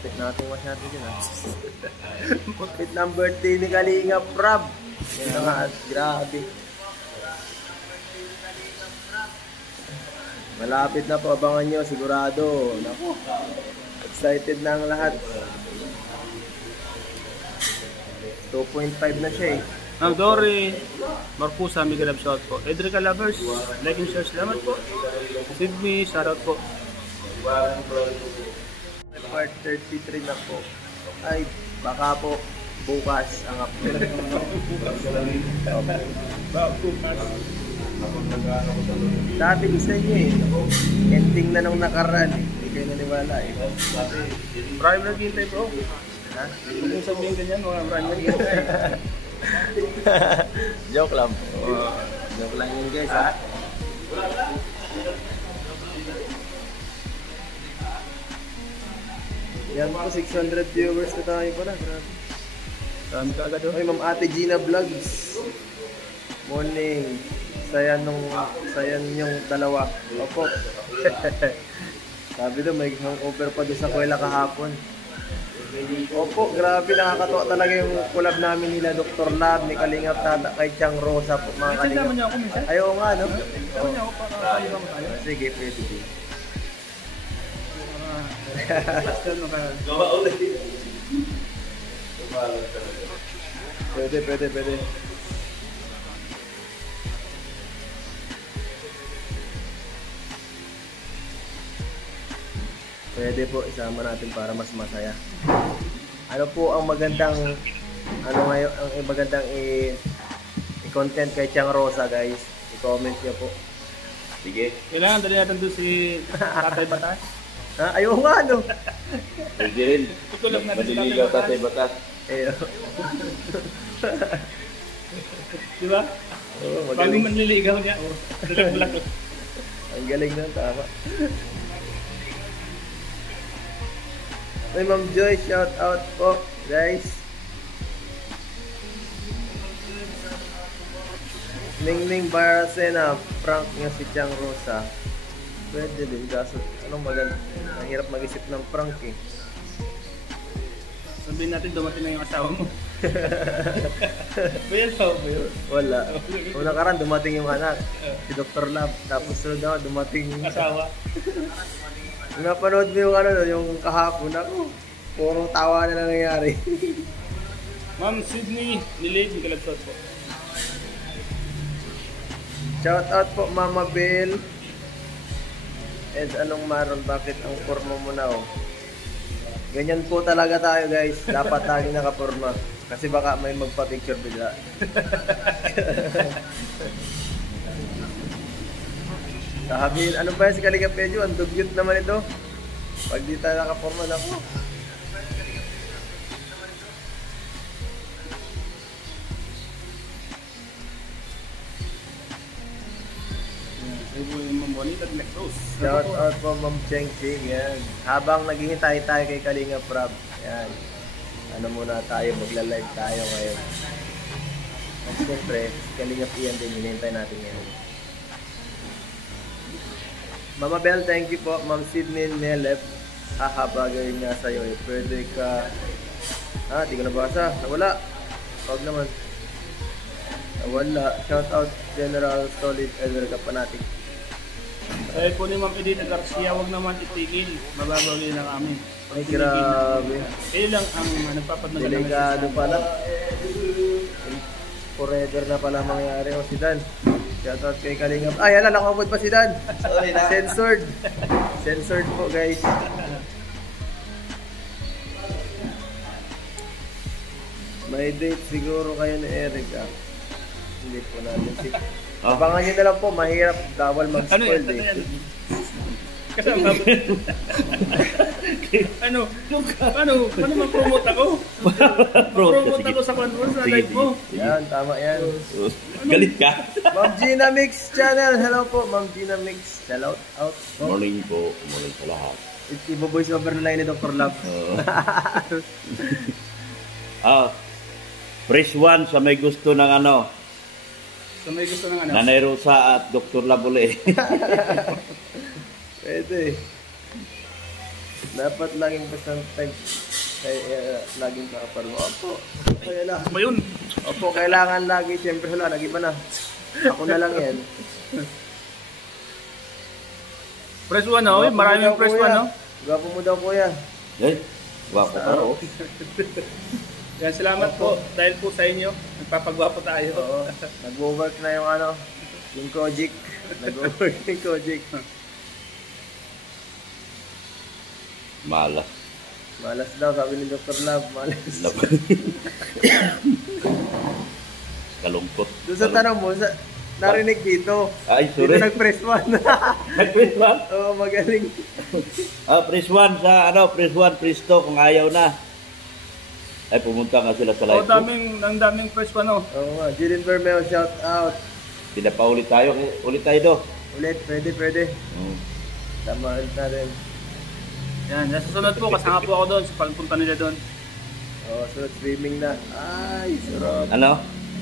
putik natin masyado dyan ha. Putik ng birthday ni Kalinga Prab. Yan na nga, grabe. Malapit na po, abangan nyo, sigurado. Naku, excited na ang lahat. 2.5 na siya eh. Ma'am Dory Marcusa, Miguel Love, shout po. Edrica Lovers, like and share, salamat po. Sydney, shout out po. Part 33 na po. Ay, baka po bukas ang upload. Sabi ko sa inyo eh, ending na nung nakaraan eh. Hindi kayo naniwala eh. Prime na gintay po. Ha? Hindi mo sabihin ganyan, mga prime na gintay. Joke lang. Joke lang yun guys ha. Yan po, 600 viewers na tayo pala. Grabe. Dami ka agad. Ay, Ma'am Ate Gina Vlogs. Morning. Sayan yung dalawa. Opo. Sabi doon, may hangover pa doon sa kuwela kahapon. Opo, grabe, nakakatuwa talaga yung collab namin nila Dr. Lab, ni Kalingap Tata, kay Chang Rosa po, mga Kalingap. Niya ako minsan? Ayaw nga, no? Ayaw niya ako para tayo ba tayo? Sige, pwede din. Gawa ulit. Pwede. Pwede po, isama natin para mas masaya. Ano po ang magandang i-content kay Chang Rosa, guys? I-comment niyo po. Sige. Kailangan dali natin doon si Tatay Batas. Ha? Ayaw nga, no? Pwede rin. Tutulog natin si Madiligaw Tatay Tatay Batas. Di ba? Oo, Bago magaling. manliligaw niya. Dalag-bulag. Ang galing na, tama. May Ma'am Joy, shout out po, guys. Ningning Baracena, prank nga si Chang Rosa. Pwede din, kaso anong maganda? Mahirap mag-isip ng prank eh. Sabihin natin dumating na yung asawa mo. Bayal pa ba yun? Wala. Una karan dumating yung anak, si Dr. Lab. Tapos sunod na dumating Asawa. Kung napanood mo yung yung kahapon, ako, puro tawa na nangyayari. Ma'am Sydney, nilate, Miguel Love, shout po. Shout out po Mama Bell. And anong maron, bakit ang forma mo na oh? Ganyan po talaga tayo guys, dapat lagi nakaporma. Kasi baka may magpa-picture bigla. Sabihin, ano ba yan si Kalinga Pedyo? Ang dugyot naman ito. Pag di tayo nakaporma na ako. Shout out po Ma'am Cheng Ching. Yan. Habang naghihintay tayo kay Kalinga Prab. Yan. Ano muna tayo, magla-live tayo ngayon. At siyempre, si Kalinga Ian din, hinihintay natin ngayon. Mama Bell, thank you po. Ma'am Sydney Nelep. Bagay nga sa'yo eh. Pwede ka... di ko nabasa. Nawala. Huwag naman. Nawala. Shout out General Solid Elder Kapanatic. Sabi po ni Ma'am Edith Garcia, huwag naman itigil. Mababawin lang kami. Ay, grabe. Kayo lang ang nagpapadala. Delikado pala. Forever na pala mangyari. O si Dan. Shoutout kay Kalingap. Ay, ala, nakakabot pa si Dan. Sorry na. Censored. Censored po, guys. May date siguro kayo ni Eric, Hindi po natin si... Abangan nyo na lang po, mahirap. Bawal mag-spoil date. Kasama ba? Paano ma-promote ako? Ma-promote ako sa conference sa live mo. Yan, tama yan. Galit ka? Ma'am Gina Mix Channel. Hello po, Ma'am Gina Mix. Shout out. Morning po. Morning sa lahat. Ibo-voice over na lang ni Dr. Love. Press 1 sa may gusto ng Sa may gusto ng Nanay Rosa at Dr. Labule. Pwede. Dapat laging percentage. Laging nakapalo. Opo. Kailangan. Ano ba yun? Opo, kailangan lagi. Siyempre wala, nag-iba na. Ako na lang yan. Press 1 oh, maraming press 1 no? Gwapo mo daw kuya. Eh, wapo pa oh. Yan, salamat po dahil po sa inyo. Nagpapagwapo tayo. Oo. Nag-work na yung ano, yung Kojic. Nag-work yung Kojic. Malas. Malas daw, sabi ni Dr. Love. Malas. Kalungkot. Doon sa tanong mo, narinig dito. Ay, Dito sorry. nag-press 1. Press 1? Oo, magaling. Press 1 sa press 1, press 2 kung ayaw na. Ay, pumunta nga sila sa live. Ang daming press 1 oh. Oo nga, Jillian Bermeo, shout out. Pinapaulit tayo. Ulit tayo do. Ulit, pwede. Tama ulit natin. Yan, nasa sunod po, kasama po ako doon sa pagpunta nila doon. Oo, sunod swimming na. Ay, sarap. Ano?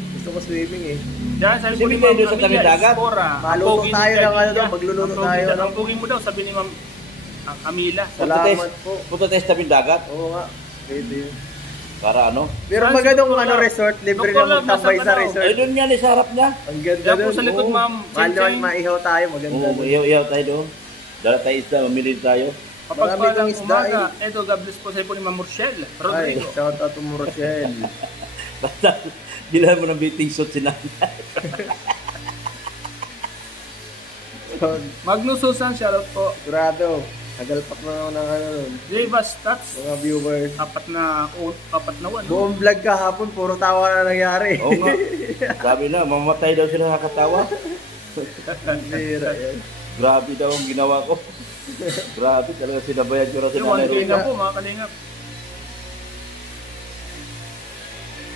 Gusto ko swimming eh. Yan, sabi po ni Swimming kayo Ma'am doon sa tabing dagat? Espora. Maluto tayo ng ano doon, magluluto tayo. Ang pogi mo daw, sabi ni Ma'am Amila. Salamat po. Punta tayo sa tabing dagat. Oo nga, pwede yun. Para ano? Pero magandang resort, libre Dr. na magtambay Love, sa Ay, resort. doon nga sa harap niya. Ang ganda Yan po doon. sa likod, Oo. ma'am. Mahal naman, Cheng-cheng. maihaw tayo, maganda Oo, doon. iyaw tayo doon. Dala tayo isda, mamili tayo. Marami Kapag kang isda umaga, eto, God bless po sa po ni Ma'am Rochelle Ay, Rodrigo. shout out to Rochelle. Basta, bilahan mo ng beating suit si nanay. Magnus Susan, shoutout po. Sigurado, nagalpak na ako ng ano doon. Jeva Stats, Mga viewers. apat na 1. Buong vlog kahapon, puro tawa na nangyari. Oo nga. Sabi na, mamatay daw sila nakakatawa. Bira yan. Grabe daw ang ginawa ko. Grabe, talaga sinabayan ko na si Yung nanay 1K Rosa. na po, mga kalingap.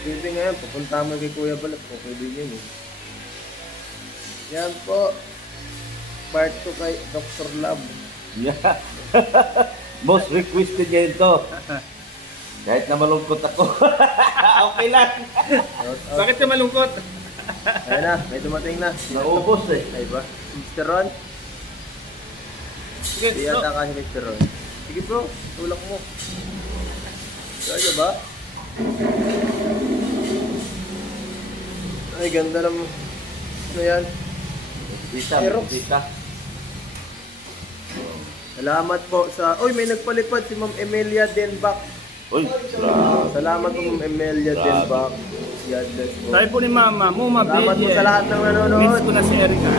Pwede ngayon, pupunta mo kay Kuya Balat po, pwede yun eh. Yan po. Part 2 kay Dr. Love. Yeah. Most requested niya ito. Kahit na malungkot ako. Okay lang. Shout out. Bakit ka malungkot? Ayan na, may dumating na. Naubos eh. Ay ba? Mr. Ron? Sige, Di so, yata ka ni Mr. Ron. Sige bro, tulak mo. Kaya ba? Ay, ganda naman. Ano yan? Bisa, Aerox. bisa. Salamat po sa... Uy, may nagpalipad si Ma'am Emilia Denbach. Uy, grabe. Salamat po Ma'am Emilia Grabe. Denbach. God bless po. sabi po ni Mama, Muma Salamat po Beye. sa lahat ng Miss nanonood. ko na si Erica.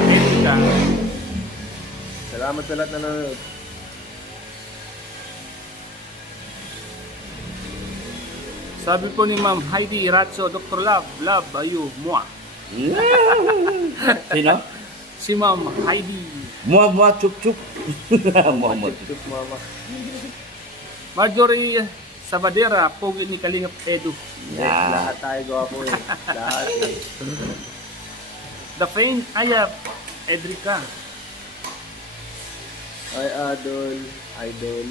Salamat sa lahat ng nanonood. Sabi po ni Ma'am Heidi Ratso, Dr. Love, ayu, mua. Sino? Si Ma'am Heidi. Mua, chup, chup. Mua, chup. Tuk mama. Marjorie Sabadera, pogi ni Kalingap Edu. Yes, lahat tayo gawa po eh. Lahat eh. The Fame Ayap, Edrica. Ay, idol.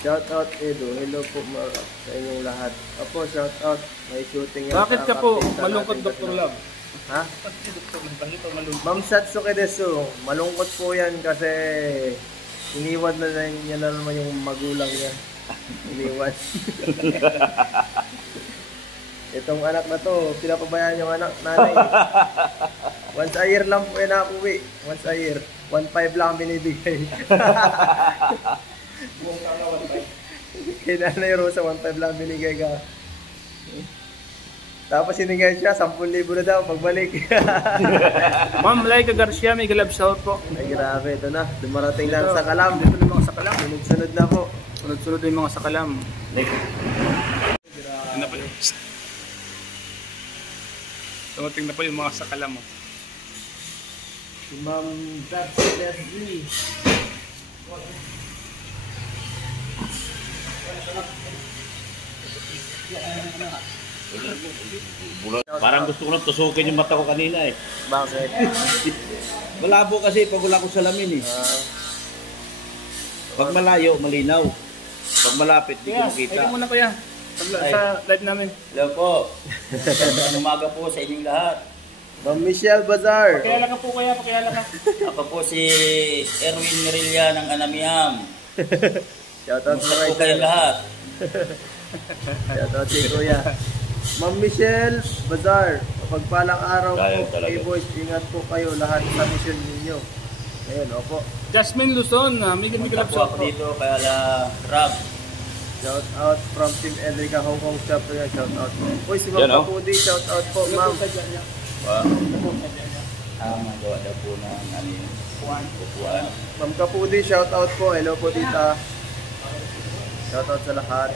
Shout out Edo. Hello po sa inyong lahat. Opo, shout out. May shooting yan. Bakit sa ka po Kapita malungkot, natin Dr. kasi- Love? Ha? Bakit ka malungkot? Ma'am Satsuki Desu, malungkot po yan kasi iniwan na niya na naman yung magulang niya. Iniwan. Itong anak na to, pinapabayaan yung anak nanay. Once a year lang po yan uwi. Once a year. 1.5 lang ang binibigay. Kay Nanay Rosa, 1.5 lang ang binigay ka. Tapos sinigay siya, 10,000 na daw pagbalik. Ma'am Laika Garcia, may galab shout po. Ay grabe, ito na. Dumarating lang sa kalam. Dito na yung mga sakalam. Sunod-sunod na po. Sunod-sunod na yung mga sakalam. Ano pa yun? Tumating na po yung mga sakalam mo. Si Ma'am Babs Leslie. Parang gusto ko nang tusukin yung mata ko kanina eh. Bakit? Malabo kasi pag wala akong salamin eh. Pag malayo, malinaw. Pag malapit, di ko makita. Ito muna kuya. Sa live namin. Hello po. Magandang umaga po sa inyong lahat. Ma'am Michelle Bazar. Pakilala ka po kuya, pakilala ka. Ako po si Erwin Mirilla ng Anamiam. Shoutout sa Gusto ko kayong lahat. Shoutout kay Kuya. Ma'am Michelle Bazar, pagpalang araw Sayang po. talaga. Hey boys, ingat po kayo lahat sa mission ninyo. Ayun, opo. Jasmine Luzon, Miguel Love Punta po Shot ako po. dito kaya la Rob. Shout out from Team Enrica Hong Kong chapter. Shout out po. Uy, si Yan, Ma'am oh. Kapudi, shout out po, ma'am. Wow. Magawa daw po ng ano yun, upuan. Ma'am Kapudi, shout out po. Hello po tita. Shout out sa lahat.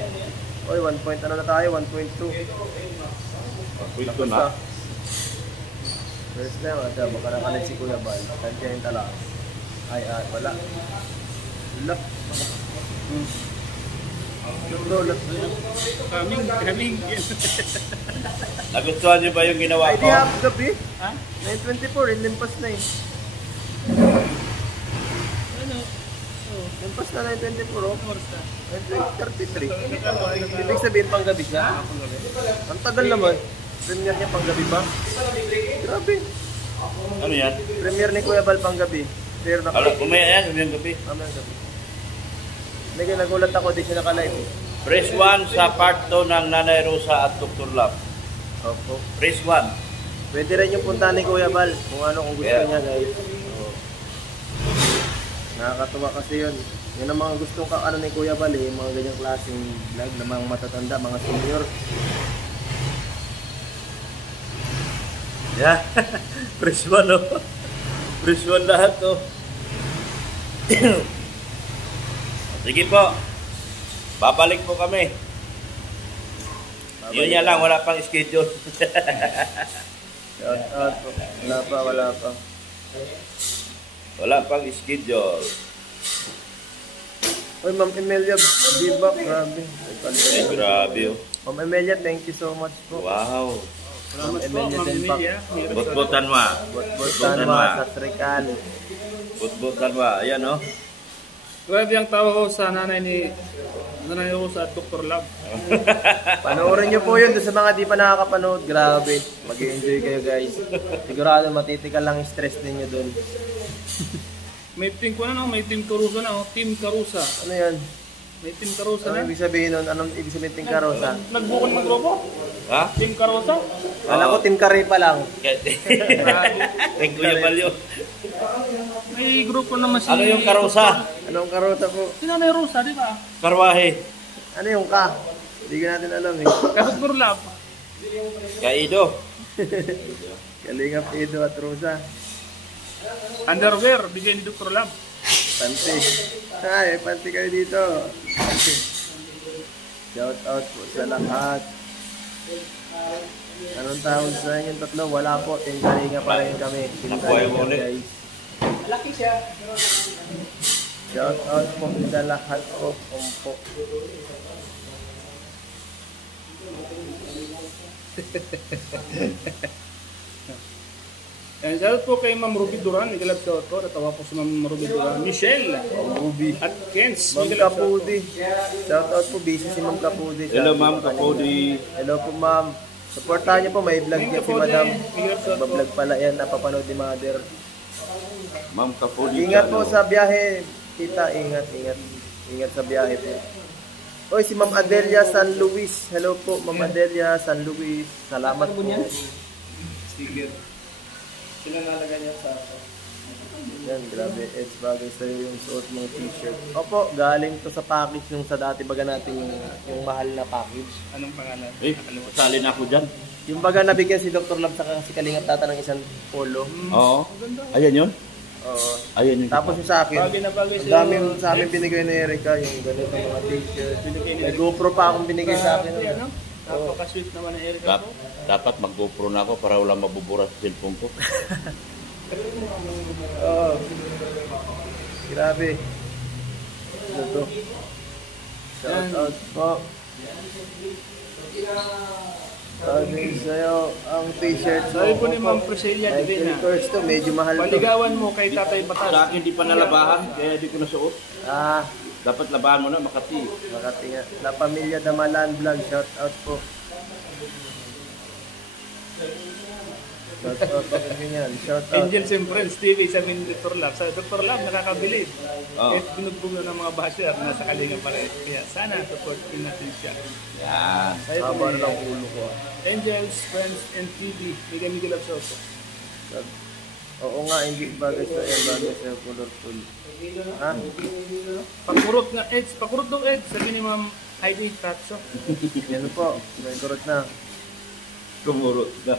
Uy, 1 point ano na tayo? 1.2. Ito na. First time, baka nakalit si Kuya Bal. Kantiyahin tala. Ay, wala. Lap. Bro, lap. Kaming. Nagustuhan niyo ba yung ginawa Ay, ko? di half gabi. Ha? 9:24, limpas na eh. Ano? Limpas na 9:24, oh. Oras na. 9:33. Ibig sabihin, panggabi siya. Ang tagal naman. Premiere niya panggabi pa. Grabe. Ano yan? Premiere ni Kuya Bal panggabi. Pero Alam, kumaya yan, sabihin gabi. Mamaya gabi. Hindi, nagulat ako, di siya naka-live. Press 1 sa part 2 ng Nanay Rosa at Dr. Love. Opo. Press 1. Pwede rin yung punta ni Kuya Bal kung ano, kung gusto Yeah. niya, guys. Oo. Nakakatuwa kasi yun. Yun ang mga gustong ano ni Kuya Bal eh, mga ganyang klaseng vlog na mga matatanda, mga senior. Yeah. Press 1 oh. Press 1 lahat oh. Sige po. Babalik po kami. Yun yan lang, wala pang schedule. Shout out po. Wala pa. Wala pang schedule. Uy, Ma'am Emilia, diba? Grabe. Ay, grabe oh. Ma'am Emilia, thank you so much po. Wow. Salamat po, Emilia Ma'am Denpak. Emilia. Butbutan mo. Butbutan mo sa Srikan. Butbutan mo. Ayan oh. Grabe ang tawa ko sa nanay ko sa Dr. Love. Panoorin nyo po yun doon sa mga di pa nakakapanood. Grabe. Mag-enjoy kayo guys. Sigurado matitikal lang yung stress ninyo doon. May team ko na, no? May team Carusa na. Oh. Team Carusa. Ano yan? May team Carusa Anong na. ibig sabihin nun? Anong ibig sabihin Team Karosa? Nagbukod ng grupo. Ha? Team Carusa. Kala ko Team Kare pa lang. Kay Kuya Balyo. May grupo naman si... Ano yung karusa? Anong Karosa po? Si Nanay Rosa, di ba? Karwahe. Ano yung ka? Hindi ka natin alam eh. Kay Dr. Love. Kay Ido. Kalingap Edo at Rosa. Underwear, bigay ni Dr. Love. Panty. Ay, panty kayo dito. Shout out po sa lahat. Anong tawag sa inyong tatlo? Wala po. Team Kalinga pa rin kami. Team Nabuhay Kalinga mo ulit. guys. Shout out po sa lahat po. Umpo. And shout po kay Ma'am Ruby Duran, Miguel Love Shot po. Natawa po si Ma'am Ruby Duran. Michelle. Ruby. At Kens. Ma'am Miguel Love Shot po. Kapudi. Shout out po. Busy si Ma'am Kapudi. Hello Ma'am Kapodi. Hello po ma'am. Supportahan niyo po. May vlog Thank yan you si po, Madam. Miguel Love Shot po. Vlog pala yan. Napapanood ni Mother. Ma'am Kapodi. Ingat po sa biyahe. Tita, ingat. Ingat sa biyahe po. Oy, si Ma'am Adelia San Luis. Hello po, Ma'am Adelia San Luis. Salamat po. Sticker. Pinanalaga niya sa Yan, grabe. It's bagay sa'yo yung suot mong t-shirt. Opo, galing to sa package nung sa dati baga natin yung mahal na package. anong pangalan? Eh, sali na ako dyan. Yung baga nabigyan si Dr. Love sa si Kalingap Tata ng isang polo. Oo. Ayan yun. Oo. Ayan yun. Tapos yung sa akin, Bagay na bagay ang dami yung sa amin binigay ni Erica, yung ganito mga t-shirt. May GoPro pa akong binigay sa akin. Ano? Napaka-sweet naman ng Erica po. Dapat mag-GoPro na ako para wala mabubura sa cellphone ko. Oo. Grabe. Ano to? Shout out po. Sabi sa'yo, ang t-shirt mo. Sabi po ni Ma'am Priscilla Divina. First to, medyo mahal to. Paligawan mo kay Tatay Sa Batas. akin di pa nalabahan, kaya di ko nasuot. Ah, Dapat labahan mo na, Makati. Makati nga. La Pamilya Damalan Vlog, shout out po. Shout out po ganyan. Shout out. Angels and Friends TV, sabi ni Dr. Lab. Sa Dr. Lab, nakakabilib. Oh. Kahit binugbog na ng mga basher, nasa kalinga pa rin. Kaya sana supportin natin siya. Yan. Sa'yo po, Haba na ng ulo ko. Angels, Friends, and TV. Miguel Miguel Lab Soto. Oo nga, hindi bagay sa yan, bagay sa colorful. Ha? Pakurot ng Eds, pakurot ng Eds. Sabi ni Ma'am Heidi Tatso. Yan po, may kurot na. Kumurot na.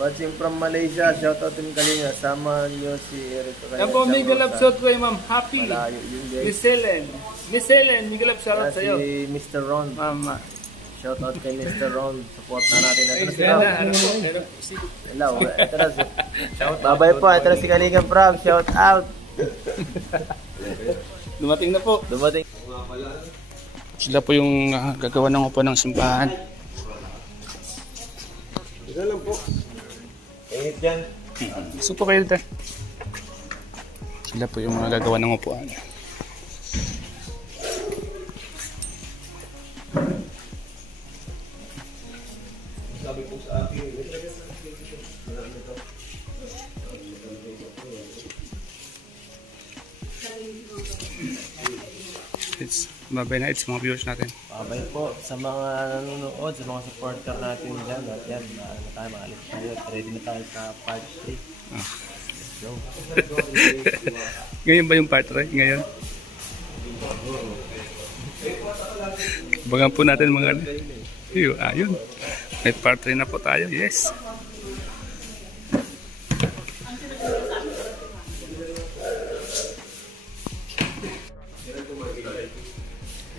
Watching from Malaysia, shout out din Kalinga. Sama niyo si Eric. Yan po, Miguel Lab Soto kay Ma'am Happy. Malayo yun guys. Miss Helen, Miguel Lab Soto sa'yo. Si Mr. Ron. Ma'am, Shout out kay Mr. Ron. Support na natin. Ito na si Hello. Rob. Hello. Ito na si... Babay po. Ito na si Kalinga Prab. Shout out. Dumating na po. Dumating. Sila po yung gagawa ng upo ng simbahan. Ito lang po. Init yan. Gusto po kayo dito. Sila po yung mga gagawa ng upuan. Sabi po sa akin. Babay na mga viewers natin. Babay po sa mga nanonood, sa mga supporter natin dyan. At yan, maalis tayo. Ready na tayo sa part 3. Let's go. Ngayon ba yung part 3? Ngayon? Bagan po natin mga ayun. May part 3 na po tayo. Yes.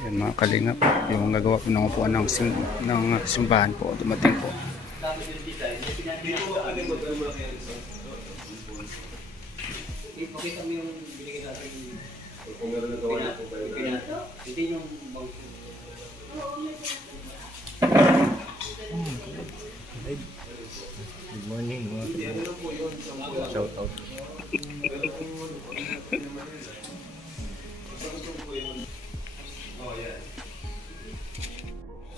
Yan mga kalingap, yung gagawa po ng upuan ng simbahan po, dumating po. Good morning. Shout out.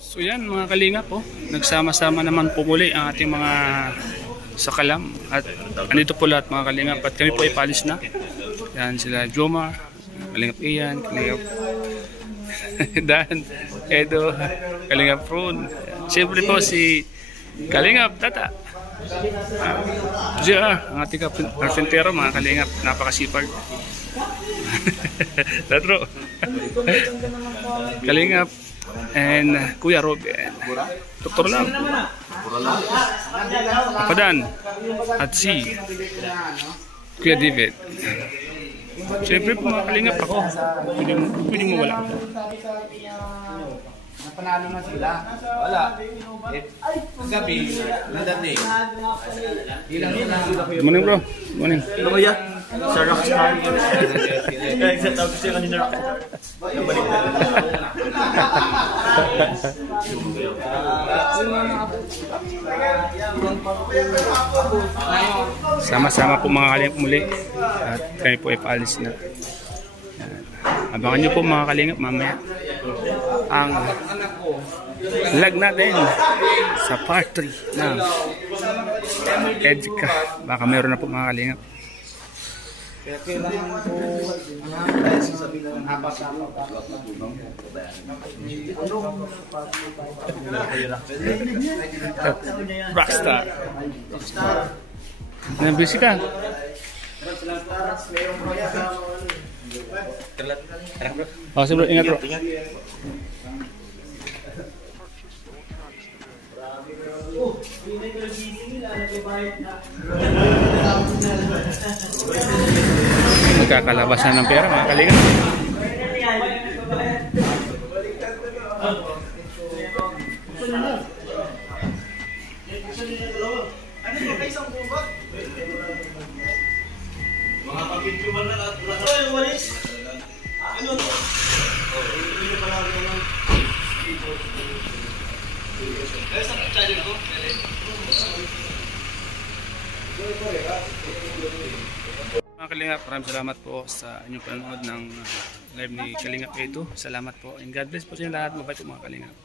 So yan mga kalingap po, nagsama-sama naman po muli ang ating mga sakalam at andito po lahat mga kalingap at kami po ay palis na. Yan sila Jomar, Kalingap Ian, Kalingap Dan, Edo, Kalingap Ron. Siyempre po si Kalingap Tata. Siya, ang ating karpentero mga kalingap, napakasipag. Tatro. Kalingap and Kuya Robin. Dr. Lam. Papadan. At si Kuya David. Siyempre po mga kalingap ako. Pwede mo wala. Napanalo na sila. Wala. Gabi, nadating. Good morning bro. Good morning. Ano ba yan? Sa Rockstar. Kaya sa tapos siya kanina Rockstar. Balik na. Sama-sama po mga kalingap muli. At kami po ay paalis na. Abangan nyo po mga kalingap mamaya ang vlog natin sa part 3 ng Edka. Baka meron na po mga kalingap. Kaya kailangan po sasabihin ng haba-haba. Rockstar. Busy ka? Oh, sige bro, ingat bro. Magkakalabasan ng pera mga kalingap. Mga kapitjuman na lahat. Ay, walis! Ano to? Hindi pa lang naman. Kaya sa channel ko? Mga kalingap, maraming salamat po sa inyong panonood ng live ni Kalingap Edo. Salamat po and God bless po sa inyo lahat. Mabait po mga kalingap.